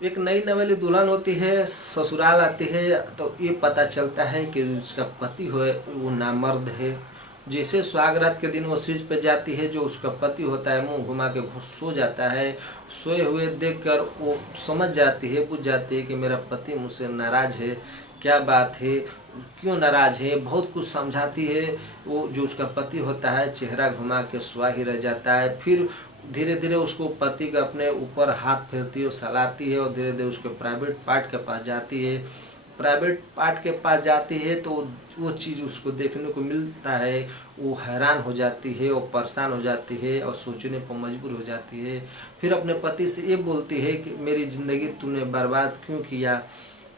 एक नई नवेली दुल्हन होती है, ससुराल आती है तो ये पता चलता है कि उसका पति हो वो नामर्द है। जैसे सुहागरात के दिन वो स्टेज पे जाती है, जो उसका पति होता है मुंह घुमा के सो जाता है। सोए हुए देखकर वो समझ जाती है, बुझ जाती है कि मेरा पति मुझसे नाराज़ है। क्या बात है, क्यों नाराज़ है, बहुत कुछ समझाती है। वो जो उसका पति होता है चेहरा घुमा के सुहा ही रह जाता है। फिर धीरे धीरे उसको पति का अपने ऊपर हाथ फेरती है, सहलाती है और धीरे धीरे उसके प्राइवेट पार्ट के पास जाती है। प्राइवेट पार्ट के पास जाती है तो वो चीज़ उसको देखने को मिलता है। वो हैरान हो जाती है और परेशान हो जाती है और सोचने पर मजबूर हो जाती है। फिर अपने पति से ये बोलती है कि मेरी ज़िंदगी तूने बर्बाद क्यों किया,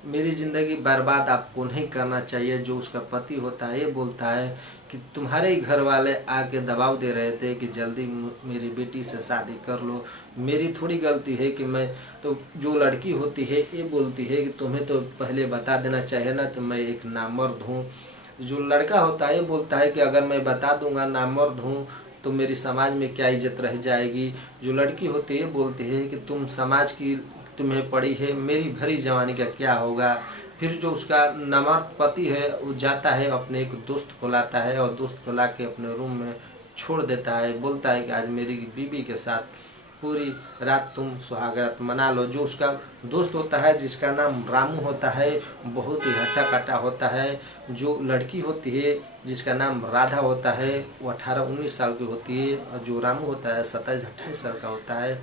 मेरी ज़िंदगी बर्बाद आपको नहीं करना चाहिए। जो उसका पति होता है ये बोलता है कि तुम्हारे ही घर वाले आके दबाव दे रहे थे कि जल्दी मेरी बेटी से शादी कर लो, मेरी थोड़ी गलती है कि मैं तो जो लड़की होती है ये बोलती है कि तुम्हें तो पहले बता देना चाहिए ना, तो मैं एक नामर्द हूँ। जो लड़का होता है ये बोलता है कि अगर मैं बता दूंगा नामर्द हूँ तो मेरी समाज में क्या इज्जत रह जाएगी। जो लड़की होती है बोलती है कि तुम समाज की तुम्हें पड़ी है, मेरी भरी जवानी का क्या होगा। फिर जो उसका नामर्द पति है वो जाता है अपने एक दोस्त को लाता है और दोस्त को ला के अपने रूम में छोड़ देता है। बोलता है कि आज मेरी बीवी के साथ पूरी रात तुम सुहागरात मना लो। जो उसका दोस्त होता है जिसका नाम रामू होता है बहुत ही हट्टा कट्टा होता है। जो लड़की होती है जिसका नाम राधा होता है वो 18-19 साल की होती है और जो रामू होता है 27-28 साल का होता है।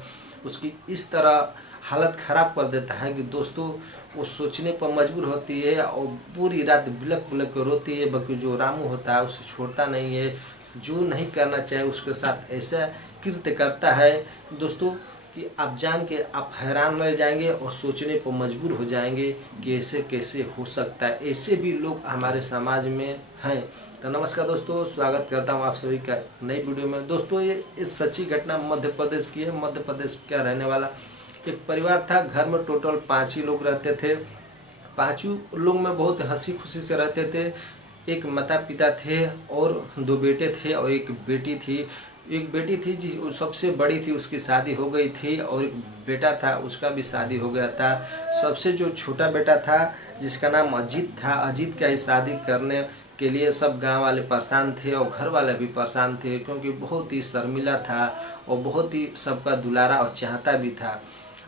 उसकी इस तरह हालत ख़राब कर देता है कि दोस्तों वो सोचने पर मजबूर होती है और पूरी रात बिलक बिलक कर रोती है। बल्कि जो रामू होता है उसे छोड़ता नहीं है, जो नहीं करना चाहिए उसके साथ ऐसा कृत्य करता है दोस्तों कि आप जान के आप हैरान रह जाएंगे और सोचने पर मजबूर हो जाएंगे कि ऐसे कैसे हो सकता है। ऐसे भी लोग हमारे समाज में हैं। तो नमस्कार दोस्तों, स्वागत करता हूं आप सभी का नई वीडियो में। दोस्तों ये इस सच्ची घटना मध्य प्रदेश की है। मध्य प्रदेश का रहने वाला एक परिवार था। घर में टोटल 5 ही लोग रहते थे। पांचों लोग में बहुत हंसी खुशी से रहते थे। एक माता पिता थे और 2 बेटे थे और एक बेटी थी। एक बेटी थी जी सबसे बड़ी थी, उसकी शादी हो गई थी और एक बेटा था उसका भी शादी हो गया था। सबसे जो छोटा बेटा था जिसका नाम अजीत था, अजीत का ही शादी करने के लिए सब गांव वाले परेशान थे और घर वाले भी परेशान थे, क्योंकि बहुत ही शर्मिला था और बहुत ही सबका दुलारा और चाहता भी था।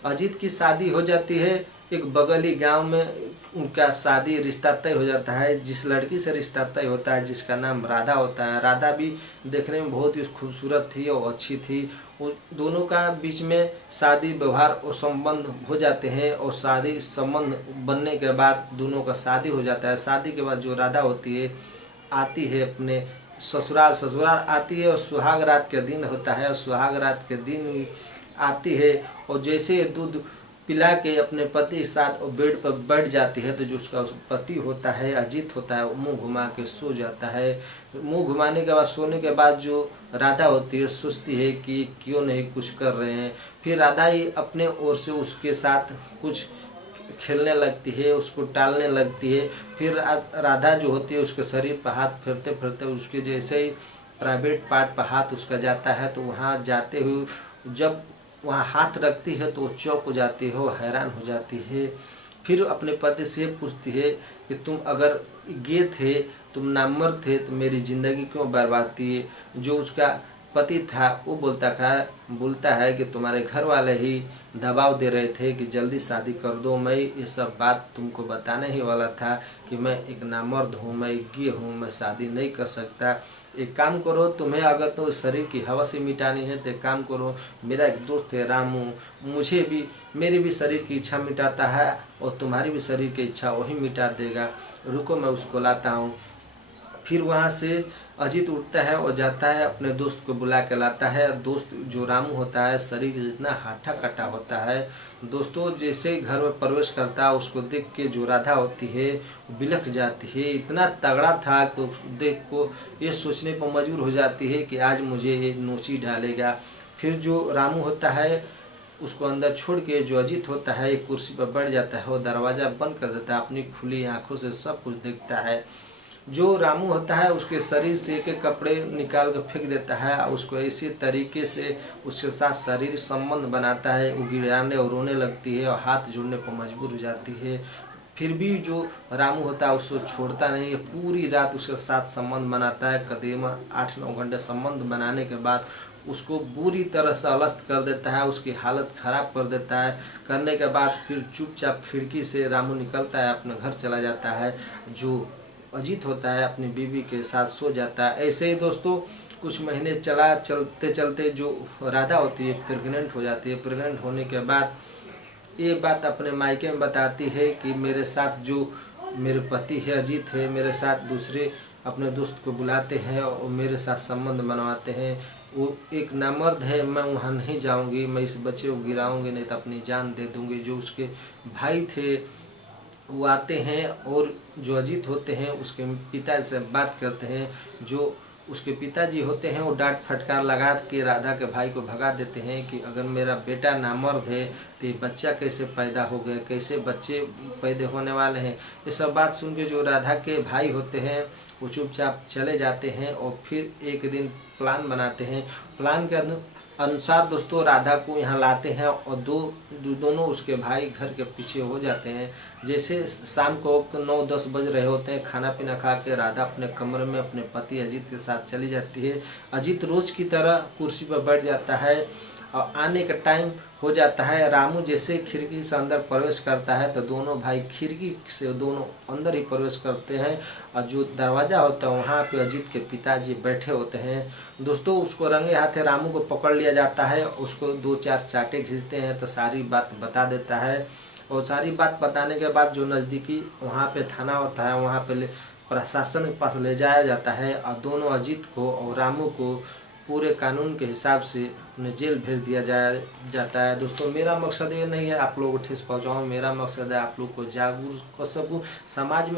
अजीत की शादी हो जाती है, एक बगल ही गाँव में उनका शादी रिश्ता तय हो जाता है। जिस लड़की से रिश्ता तय होता है जिसका नाम राधा होता है, राधा भी देखने में बहुत ही खूबसूरत थी और अच्छी थी। वो दोनों का बीच में शादी व्यवहार और संबंध हो जाते हैं और शादी संबंध बनने के बाद दोनों का शादी हो जाता है। शादी के बाद जो राधा होती है आती है अपने ससुराल आती है और सुहाग रात के दिन होता है और सुहाग रात के दिन आती है और जैसे दूध पिला के अपने पति के साथ बेड पर बैठ जाती है तो जो उसका पति होता है अजीत होता है वो मुँह घुमा के सो जाता है। मुँह घुमाने के बाद सोने के बाद जो राधा होती है सोचती है कि क्यों नहीं कुछ कर रहे हैं। फिर राधा ही अपने ओर से उसके साथ कुछ खेलने लगती है, उसको टालने लगती है। फिर राधा जो होती है उसके शरीर पर हाथ फेरते फेरते उसके जैसे ही प्राइवेट पार्ट पर हाथ उसका जाता है तो वहाँ जाते हुए जब वहाँ हाथ रखती है तो वो चौंक हो जाती है, वो हैरान हो जाती है। फिर अपने पति से पूछती है कि तुम अगर ये थे, तुम नामर्द थे तो मेरी ज़िंदगी क्यों बर्बाद की। जो उसका पति था वो बोलता है कि तुम्हारे घर वाले ही दबाव दे रहे थे कि जल्दी शादी कर दो। मैं ये सब बात तुमको बताने ही वाला था कि मैं एक नामर्द हूँ, मैं ये हूँ, मैं शादी नहीं कर सकता। एक काम करो, तुम्हें अगर तो शरीर की हवस ही मिटानी है तो एक काम करो, मेरा एक दोस्त है रामू, मेरी भी शरीर की इच्छा मिटाता है और तुम्हारी भी शरीर की इच्छा वही मिटा देगा। रुको मैं उसको लाता हूँ। फिर वहाँ से अजीत उठता है और जाता है अपने दोस्त को बुला के लाता है। दोस्त जो रामू होता है शरीर जितना हाथा कटा होता है दोस्तों, जैसे ही घर में प्रवेश करता है उसको देख के जो राधा होती है बिलख जाती है। इतना तगड़ा था कि उस देख को ये सोचने पर मजबूर हो जाती है कि आज मुझे ये नोची डालेगा। फिर जो रामू होता है उसको अंदर छोड़ के जो अजीत होता है एक कुर्सी पर बैठ जाता है, वो दरवाज़ा बंद कर देता है, अपनी खुली आंखों से सब कुछ देखता है। जो रामू होता है उसके शरीर से एक एक कपड़े निकाल कर फेंक देता है और उसको इसी तरीके से उसके साथ शरीर संबंध बनाता है। वो गिड़ाने और रोने लगती है और हाथ जोड़ने पर मजबूर हो जाती है। फिर भी जो रामू होता है उसको छोड़ता नहीं है, पूरी रात उसके साथ संबंध बनाता है। करीबन 8-9 घंटे संबंध बनाने के बाद उसको बुरी तरह से अलस्त कर देता है, उसकी हालत ख़राब कर देता है। करने के बाद फिर चुपचाप खिड़की से रामू निकलता है, अपने घर चला जाता है। जो अजीत होता है अपनी बीवी के साथ सो जाता है। ऐसे ही दोस्तों कुछ महीने चलते चलते जो राधा होती है प्रेग्नेंट हो जाती है। प्रेग्नेंट होने के बाद ये बात अपने मायके में बताती है कि मेरे साथ जो मेरे पति है अजीत है, मेरे साथ दूसरे अपने दोस्त को बुलाते हैं और मेरे साथ संबंध बनवाते हैं। वो एक नामर्द है, मैं वहाँ नहीं जाऊँगी, मैं इस बच्चे को गिराऊँगी, नहीं तो अपनी जान दे दूँगी। जो उसके भाई थे वो आते हैं और जो अजीत होते हैं उसके पिता से बात करते हैं। जो उसके पिताजी होते हैं वो डांट फटकार लगा के राधा के भाई को भगा देते हैं कि अगर मेरा बेटा नामर्द है तो ये बच्चा कैसे पैदा हो गया, कैसे बच्चे पैदा होने वाले हैं। ये सब बात सुन के जो राधा के भाई होते हैं वो चुपचाप चले जाते हैं और फिर एक दिन प्लान बनाते हैं। प्लान के अनुसार दोस्तों राधा को यहाँ लाते हैं और दोनों उसके भाई घर के पीछे हो जाते हैं। जैसे शाम को 9-10 बज रहे होते हैं, खाना पीना खा के राधा अपने कमरे में अपने पति अजीत के साथ चली जाती है। अजीत रोज की तरह कुर्सी पर बैठ जाता है और आने का टाइम हो जाता है। रामू जैसे खिड़की से अंदर प्रवेश करता है तो दोनों भाई खिड़की से दोनों अंदर ही प्रवेश करते हैं और जो दरवाज़ा होता है वहाँ पे अजीत के पिताजी बैठे होते हैं। दोस्तों उसको रंगे हाथे रामू को पकड़ लिया जाता है, उसको 2-4 चाटे खींचते हैं तो सारी बात बता देता है। और सारी बात बताने के बाद जो नज़दीकी वहाँ पे थाना होता है वहाँ पे प्रशासन के पास ले जाया जाता है और दोनों अजीत को और रामू को पूरे कानून के हिसाब से उन्हें जेल भेज दिया जाता है। दोस्तों मेरा मकसद ये नहीं है आप लोगों को ठेस पहुँचाऊँ, मेरा मकसद है आप लोग को जागरूक कर सकूँ समाज में।